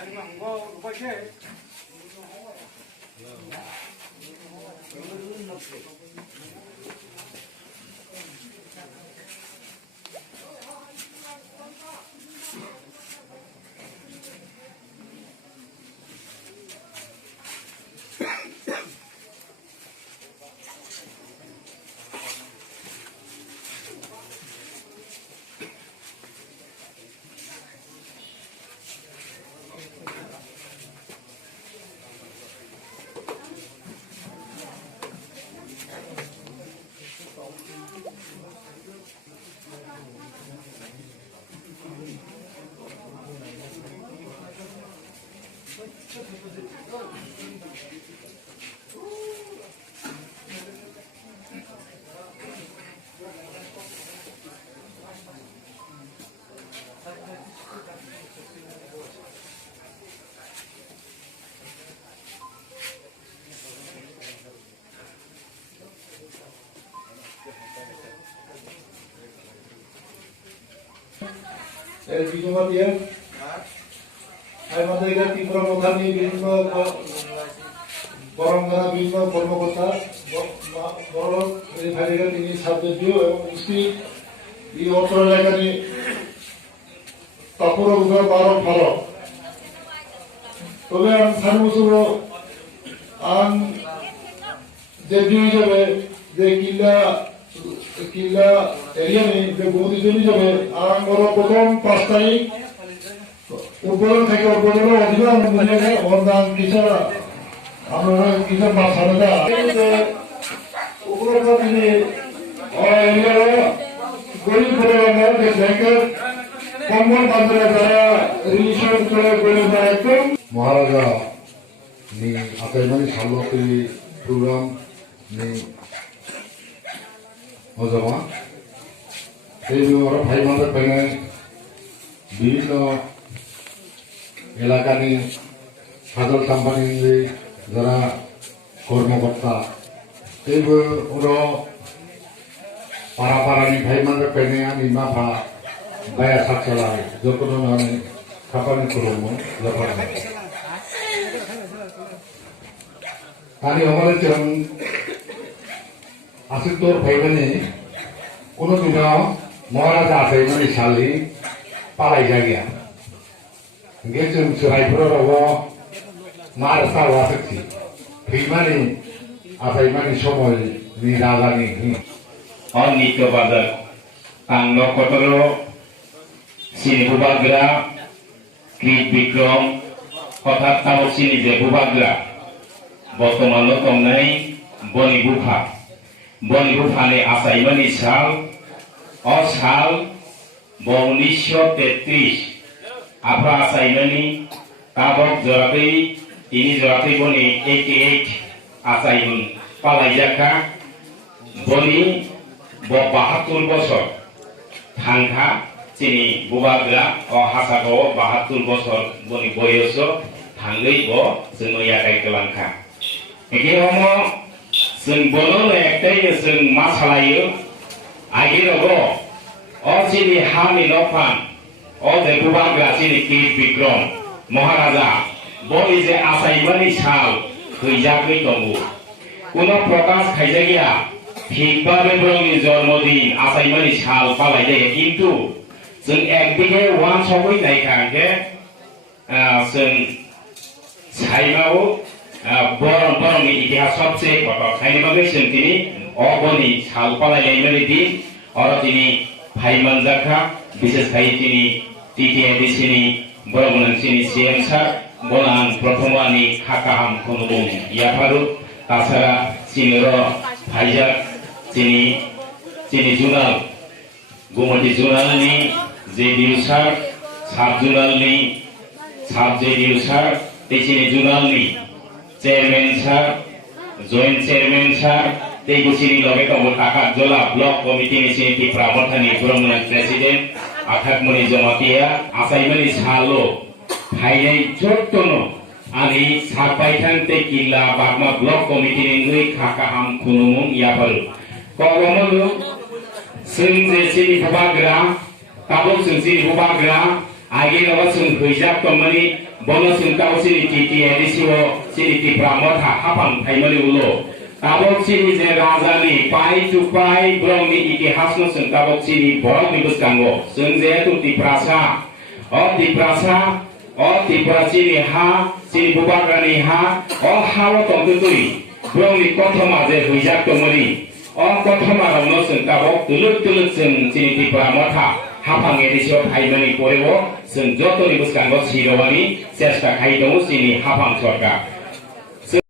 El video bien. আমাদের এখানে তীব্র প্রধান নিয়ে বিভিন্ন পরম্পরা বিভিন্ন কর্মকর্তা বড় ভাইরা তিনি সাবজেক্টীয় এবং স্পিড এই অত্র এলাকায় কাপড় উপর বারো ভালো তবে আমি সানুসুর আন যে হিসাবে যে কিল্লা এরিয়া নেই যে বহুত হিসাবে আমার প্রথম 5 তারিখ উদ্বোধন থেকে উদ্বোধনের অধিকার অনুদান কিছু আমরা কিছু মাসালা উপরে তিনি গরিব পরিবারের যে ব্যাংকের কম্বল বান্ধবরা যারা রিলিশন করে গরিব একদম মহারাজা ni atemani saloti program ni ojama এই ওরা ভাই মাদের পেনে বিভিন্ন এলাকানি সাদর কোম্পানি যারা কর্মকর্তা এই ওরা পাড়াপাড়ানি ভাই মাদের পেনে আমি মাফা বায়া সাকচালাই যখন আমি খাপানি করব যখন আমি অমলের আসিত তোর ভাইবানি কোনো দিনও মহারাজা আছে মানে শালি পালাই জায়গা গেছুন সোহাইপুরের মার সাল আসছি ফিমানি আসাইমানি সময় নি রাজানি অনিত্য বাজার তাঙ্গ কতর সিনি ভূভাগ্রা কৃত বিক্রম হঠাৎ তাও সিনি যে ভূভাগ্রা বর্তমান তমনাই বনিবুফানে আসাইমানি সাল অসাল 1933 আফ্রা আসাইমানি তাবক জরাতেই তিনি জরাতেই বনি 88 আসাইমুন পালাই জাকা বনি 72 বছর থাংখা তিনি বুবাগ্রা ও হাসাগো 72 বছর বনি বয়স থাঙ্গৈ ব जों याकाय गलांखा एके होमो जों बोलो एकटाय जों मा सालायो आगे रगो अ जिनि हानि नफान अ जे बुबाग्रा जिनि कीट बिक्रम महाराजा बनि जे आसाइमानि साल खैजागै दंगु कुनो प्रकाश खाइजागिया ঠিকভাবে বরংনি জন্মদিন আসাইমানি সাল পালাই যায় কিন্তু जों একদিকে ওয়ান সবই নাইখাকে जों সাইমাও বরংনি ইতিহাস সবচেয়ে কত খাইনিবাগে जों তিনি অবনি সাল পালাই লাইমানি দিন আর তিনি ভাইমান জাখা বিশেষ ভাই তিনি টিটিএডিসিনি বরংনি সিএম স্যার বনান প্রথমানি খাকাহাম খুনুমুম ইয়াফারু তাছাড়া senior Vizag Sini jurnal, Gumati jurnal ni, Jediusar, Sab jurnal ni, Sab Jediusar, sini jurnal ni, Chairman sir, Joint Chairman sir, tegu sini loge kamu kakak jola Block Committee ni sini Pramothani Prominent President, Akhak Muni Jamatia, Asaimani Salo, Hainai Jottono, Ani Sarpaitan te Killa Bagma Block Committee ni Kakaham Kunumum Yapalu. Kogomolu जों जे सिनि भुबाग्रा ताबो जों सिनि भुबाग्रा आगे नवा जों खैजाब तमनि bono singkau sini titi edisiwo sini tipramotha hapang thaimani ulo tabok sini je raja ni pai tu pai brong ni itihas no singkabok sini borok ni buskango sengje tu tiprasa o tiprasi ni ha sini bubagrani ha o hawo tongtui brong ni kothoma je huijak tomoni o kothoma rongno singkabok tuluk sing sini tipramotha hapang edisio thaimani porewo sing joto ni buskango sirowani chesta khai dong sini hapang sorkar